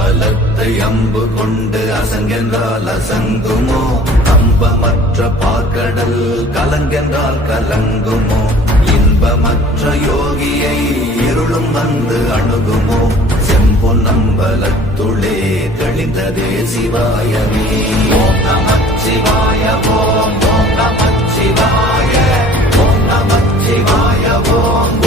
பலத்தை அம்பு கொண்டு அசங்கென்றால் அசங்குமோ? கம்பமற்ற பார்க்கடல் கலங்கென்றால் கலங்குமோ? இன்பமற்ற யோகியை இருளும் வந்து அணுகுமோ? செம்பொன் நம்பலத்துளே தெளிந்ததே சிவாயமே. ஓம் நமச்சிவாய ஓம் நமச்சிவாய ஓம் நமச்சிவாய ஓம்